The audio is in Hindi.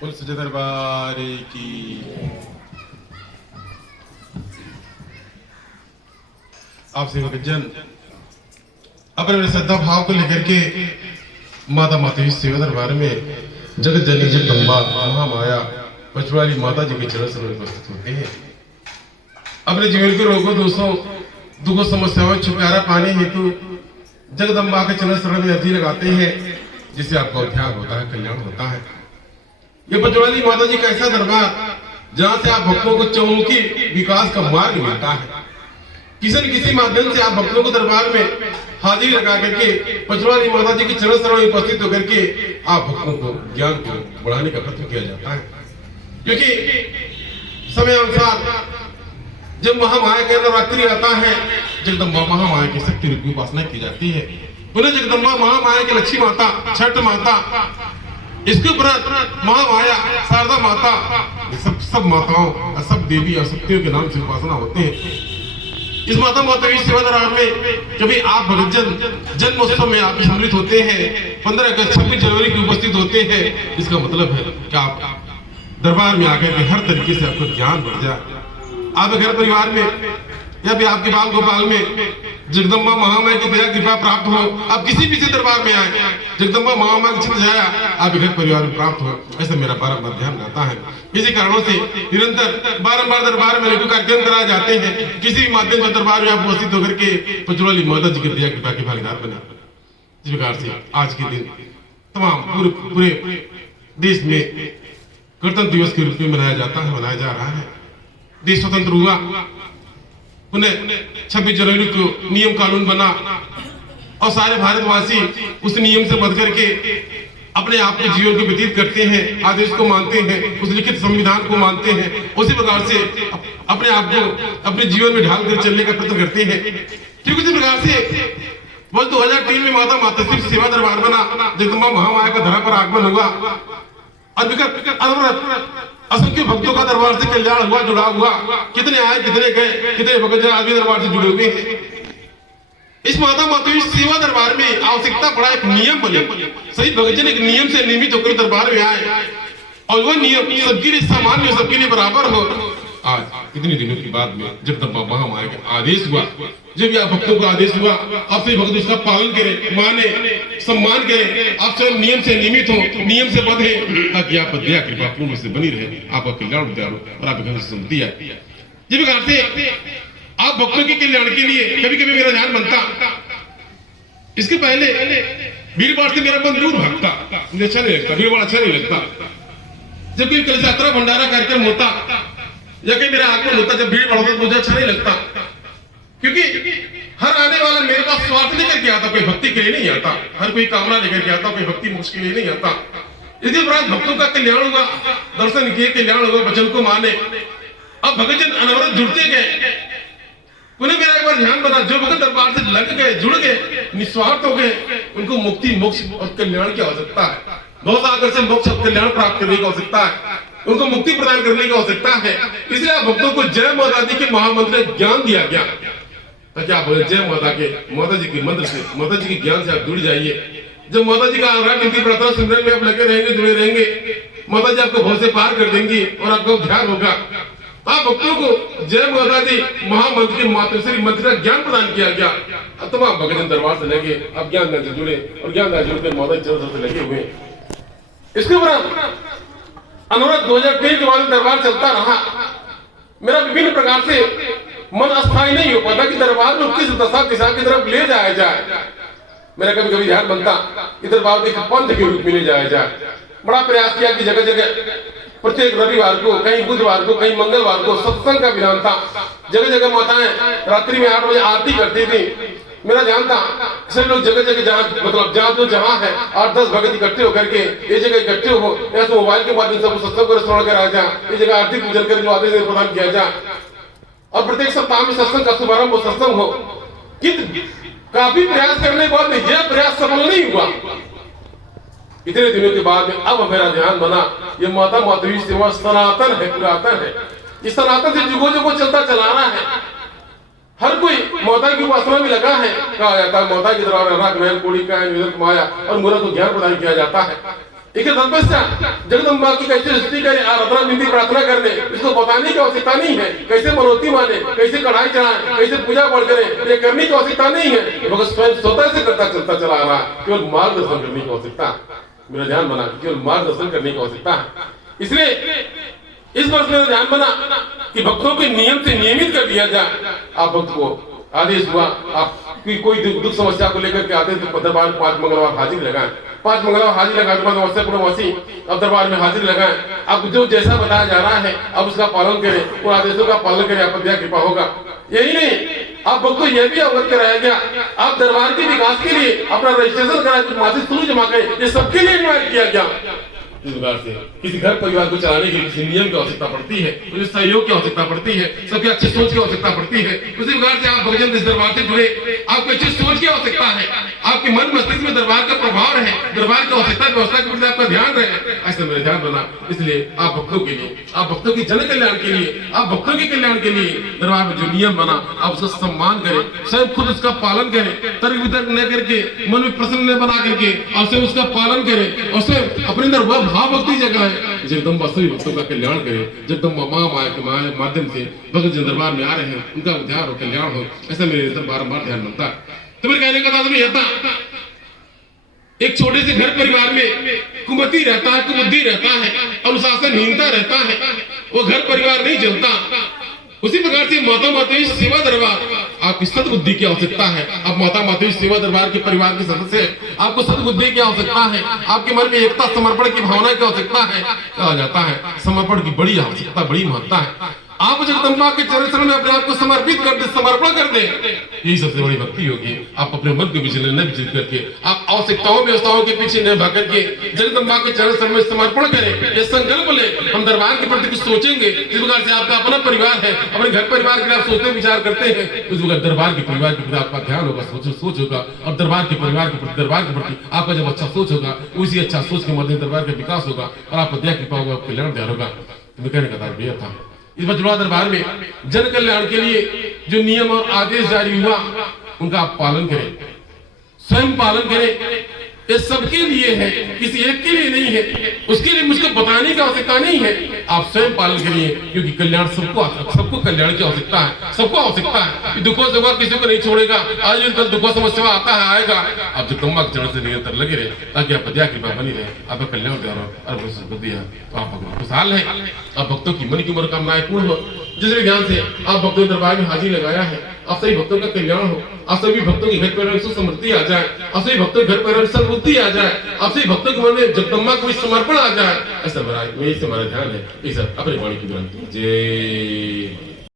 बोल सच्चे दरबार की। आपसे भगतजन अपने श्रद्धा भाव को लेकर के माता माता सेवा दरबार में जगत जननी जगदम्बा महामाया पचवाली माता जी के चरण सरोवर उपस्थित होते हैं। अपने जीवन के रोगों दोषों दुखों समस्याओं छुटकारा पाने हेतु जगदम्बा के चरण सरोवर में अर्जी लगाते हैं, जिससे आपका उद्धार होता है, कल्याण होता है। ये पचवाली माता जी का ऐसा दरबार जहां से आप भक्तों को चौमुखी विकास का मार्ग मिलता है। किसी न किसी माध्यम से आप भक्तों को दरबार में हाजिरी लगा करके पचवाली माता जी के चरण सरोवर में उपस्थित होकर के आप भक्तों को ज्ञान को बढ़ाने का प्रयत्न किया जाता है। क्योंकि समय अनुसार जब महामाया का नवरात्रि आता है, जगदम्बा महामाया की शक्ति रूप की उपासना की जाती है। पुनः जगदम्बा महामाया की लक्ष्मी माता, छठ माता, इसके उपरांत महामाया, शारदा माता, सब माताओं, सब देवी और शक्तियों के नाम से उपासना होते हैं। इस माता माता की सेवा दरबार में कभी आप भगतजन जन्मोत्सव में आप सम्मिलित होते हैं, 15 अगस्त 26 जनवरी को उपस्थित होते हैं। इसका मतलब है कि आप दरबार में आकर के हर तरीके से आपको ज्ञान बढ़ जाए। आप घर परिवार में या फिर आपके बाल गोपाल में जगदम्बा महामाया की दया कृपा प्राप्त हो। आप किसी भी से दरबार में आए, जगदम्बा महामाया की छत्र छाया आप घर परिवार में प्राप्त हो, ऐसा मेरा बारंबार ध्यान रहता है। इसी कारणों से निरंतर बारंबार दरबार में कार्यक्रम कराए जाते हैं। किसी भी माध्यम से दरबार में आप उपस्थित होकर के पचवाली माता जी की दया कृपा के भागीदार बने। इस प्रकार से आज के दिन तमाम पूरे देश में गणतंत्र दिवस के रूप में मनाया जाता है, मनाया जा रहा है। देश स्वतंत्र हुआ, उन्हें 26 जनवरी को नियम कानून बना और सारे भारतवासी उस नियम से बंध करके अपने आप के जीवन को व्यतीत करते हैं, आदेश को मानते हैं, उस लिखित संविधान को मानते हैं। उसी प्रकार से अपने आप को अपने जीवन में ढाल कर चलने का प्रयत्न करते हैं। क्योंकि इसी प्रकार से वर्ष 2003 में माता माता सेवा दरबार बना, जगदम्बा महामाया का धरा पर आगमन हुआ और असंख्य भक्तों का दरबार से कल्याण हुआ, जुड़ा हुआ। कितने आए, कितने गए, कितने भक्त आदमी दरबार से जुड़े हुए हैं। इस माता माता सेवा दरबार में आवश्यकता पड़ा एक नियम बने, सही भक्तजन एक नियम से नियमित होकर दरबार में आए और वह नियम सबके लिए सामान्य, सबके लिए बराबर हो। आज इतने दिनों के बाद में जगदम्बा महामाया का आदेश हुआ, जो भी आप भक्तों को आदेश हुआ, आप सभी भक्त उसका पालन करें, माने, सम्मान करें। आप स्वयं नियम से नियमित हो, नियम से बंधे, ताकि आप दया कृपा पूर्ण से बनी रहे, आपका कल्याण होता हो और आपके घर से समृद्धि आए। जिस प्रकार से आप भक्तों के कल्याण के लिए कभी कभी मेरा ध्यान बनता, इसके पहले भीड़ भाड़ से मेरा मन दूर भागता, मुझे अच्छा नहीं लगता, भीड़ भाड़ अच्छा नहीं लगता। जब कोई कलश यात्रा भंडारा कार्यक्रम होता या कहीं मेरा आगमन होता, जब भीड़ बढ़ता तो मुझे अच्छा नहीं लगता। क्योंकि हर आने वाला मेरे पास स्वार्थ लेकर के आता, कोई भक्ति के लिए नहीं आता, हर कोई कामना लेकर के आता, कोई भक्ति मोक्ष के लिए नहीं आता। इसी उपरांत भक्तों का कल्याण हुआ, दर्शन किए, कल्याण हुआ, वचन को माने। अब भक्तजन अनवरत जुड़ते गए। उन्हें मेरा एक बार ध्यान बना, जो भक्त दरबार से लग गए, जुड़ गए, निस्वार्थ हो गए, उनको मुक्ति मोक्ष और कल्याण की आवश्यकता है। बहुत आकर से मोक्ष और कल्याण प्राप्त करने की आवश्यकता है, उनको मुक्ति प्रदान करने की आवश्यकता है। इसलिए आप भक्तों को जय माता दी के महामंत्र ज्ञान दिया गया, ताकि आप बोले जय माता के, माता जी के मंत्र से, माता जी के ज्ञान से आप जुड़ जाइए। जब माता जी का आराधना कीर्तन प्रार्थना सुनने में आप लगे रहेंगे, जुड़े रहेंगे, माता जी आपको भव से पार कर देंगी और आपका उद्धार होगा। आप भक्तों को जय माता दी महामंत्र के मातृश्री मंत्र का ज्ञान प्रदान किया गया। अब तमाम भक्तजन दरबार से लगे, अब ज्ञान से जुड़े और ज्ञान से जुड़कर माता जी चरण से लगे हुए। इसके बाद अनवरत 2023 के बाद दरबार चलता रहा। मेरा विभिन्न प्रकार से मन अस्थायी नहीं हो पाता कि दरबार में किस दशा दिशा की तरफ ले जाया जाए। मेरा कभी कभी ध्यान बनता कि दरबार को एक पंथ के रूप में ले जाया जाए। बड़ा प्रयास किया कि जगह जगह प्रत्येक रविवार को, कहीं बुधवार को, कहीं मंगलवार को सत्संग का विधान था। जगह जगह माताएं रात्रि में 8 बजे आरती करती थी। मेरा ध्यान था सब लोग जगह जगह जहाँ मतलब जहाँ है 8-10 भगत इकट्ठे होकर के एक जगह इकट्ठे हो, या तो मोबाइल के माध्यम से सत्संग को श्रवण कराया जाए, इस जगह आरती पूजन कर जो आदेश प्रदान किया जाए और प्रत्येक सप्ताह में सत्संग का शुभारंभ सत्संग हो। किंतु काफी प्रयास करने के बाद यह प्रयास सफल नहीं हुआ। इतने दिनों के बाद में अब मेरा ध्यान बना, ये माता माधवी सेवा सनातन है, पुरातन है। इस सनातन से जुगो जुगो चलता चलाना है। हर कोई माता की उपासना में लगा है। कहा जाता है माता की दरबार राग नयन कोड़ी का निवेदन माया और मूर्ख को ज्ञान प्रदान किया जाता है। एक तपस्या जगदम्बा की कैसे स्तुति करें, आराधना विधि प्रार्थना करने, इसको बताने की आवश्यकता नहीं है। कैसे मनोती माने, कैसे कढ़ाई चढ़ाए, कैसे पूजा पाठ करें, ये करने की आवश्यकता नहीं है। भगत स्वयं स्वतः से करता चलता चला आ रहा है। केवल मार्गदर्शन करने की आवश्यकता, मेरा ध्यान बना, केवल मार्गदर्शन करने की आवश्यकता है। इसलिए इस वर्ष मेरा ध्यान बना कि भक्तों के नियम से नियमित कर दिया जाए। आप भक्त को आदेश हुआ, आप कोई दुख समस्या को लेकर के आते हैं तो दरबार 5 मंगलवार हाजिर लगाएं। 5 मंगलवार हाजिर लगाने के बाद नमस्ते पूर्णवासी अब दरबार में हाजिर लगाएं। अब जो जैसा बताया जा रहा है अब उसका पालन करें, उन आदेशों का पालन करें, आप पर कृपा होगा। यही नहीं, आप भक्त को यह भी अवगत कराया गया, आप दरबार के विकास के लिए अपना रजिस्ट्रेशन कराएं, कुछ मासिक शुल्क जमा करें। ये सबके लिए अनिवार्य किया गया। इस प्रकार से किसी घर परिवार को चलाने के लिए किसी नियम की आवश्यकता पड़ती है, मुझे सहयोग की आवश्यकता पड़ती है, सबकी अच्छी सोच की आवश्यकता पड़ती है। उसी प्रकार से आप भगजन इस दरबार से जुड़े, आपको अच्छी सोच की आवश्यकता है, आपके मन मस्तिष्क में दरबार का प्रभाव है, दरबार की आवश्यकता व्यवस्था के प्रति आपका ध्यान रहे, ऐसा मेरा ध्यान बना। इसलिए आप भक्तों के लिए, आप भक्तों की जन कल्याण के लिए, आप भक्तों के कल्याण के लिए दरबार में जो नियम बना आप उसका सम्मान करें, स्वयं खुद उसका पालन करें, तर्क वितर्क न करके, मन में प्रश्न न बना करके आप स्वयं उसका पालन करें और स्वयं अपने अंदर वह भाव भक्ति जगह जगदम्बा सभी भक्तों का कल्याण करे। जगदम्बा माया के माध्यम से भगत जन दरबार में आ रहे हैं, उनका उद्धार हो, कल्याण हो, ऐसा मेरे अंदर बारंबार ध्यान बनता है। तो मेरे कहने का तात्पर्य यह था, एक छोटे से घर परिवार में कुमति रहता है, कुबुद्धि रहता है, अनुशासनहीनता रहता है, वो घर परिवार नहीं चलता। उसी प्रकार से माता मातवी सेवा दरबार, आपकी सद्बुद्धि की आवश्यकता है। आप माता मातवी सेवा दरबार के परिवार के सदस्य हैं, आपको सद्बुद्धि की आवश्यकता है, आपके मन में एकता समर्पण की भावना की आवश्यकता है। कहा जाता है समर्पण की बड़ी आवश्यकता, बड़ी महत्ता है। आप जगदम्बा के चरण में अपने आप को समर्पित कर दे, समर्पण कर दे, यही सबसे बड़ी भक्ति होगी। आप अपने मन को विचलित न विचलित करके, आप आवश्यकताओं व्यवस्थाओं के पीछे न भाग करके जगदम्बा के चरण में समर्पण करें, ये संकल्प ले, हम दरबार के प्रति कुछ सोचेंगे। इस प्रकार से आपका अपना परिवार है, अपने घर परिवार के लिए आप सोचते विचार करते हैं, उस प्रकार दरबार के परिवार के प्रति आपका ध्यान होगा, सोच होगा, और दरबार के परिवार के प्रति, दरबार के प्रति आपका जब अच्छा सोच होगा, उसी अच्छा सोच के माध्यम दरबार का विकास होगा और आपको दया कृपा होगा, कल्याण ध्यान होगा। कहने का तात्पर्य था इस बचड़ा दरबार में जन कल्याण के लिए जो नियम और आदेश जारी हुआ उनका आप पालन करें, स्वयं पालन करें। ये सबके लिए है, किसी एक के लिए नहीं है, उसके लिए मुझको बताने की आवश्यकता नहीं है। आप स्वयं पालन करिए, क्योंकि कल्याण सबको कल्याण की आवश्यकता है, सबको आवश्यकता है। दुखों से किसी को नहीं छोड़ेगा। आज कल दुखों समस्या आता है, आएगा। आप जगदम्बा के चरण से निरंतर लगे रहे ताकि आप दया कृपा बनी रहे, आपका कल्याण आप खुशहाल है, आप भक्तों की मन की मनोकामनाएं पूर्ण हो। जिस ध्यान से आप भक्तों दरबार में हाजिर लगाया है, आप सभी भक्तों का कल्याण हो, आप सभी भक्तों के घर परिवार में समृद्धि आ जाए, आप सभी भक्तों के घर परिवार में सद्बुद्धि आ जाए, आप सभी भक्तों के मन में जगदम्बा को समर्पण आ जाए, ऐसा मेरा ध्यान है। अपनी वाणी की जय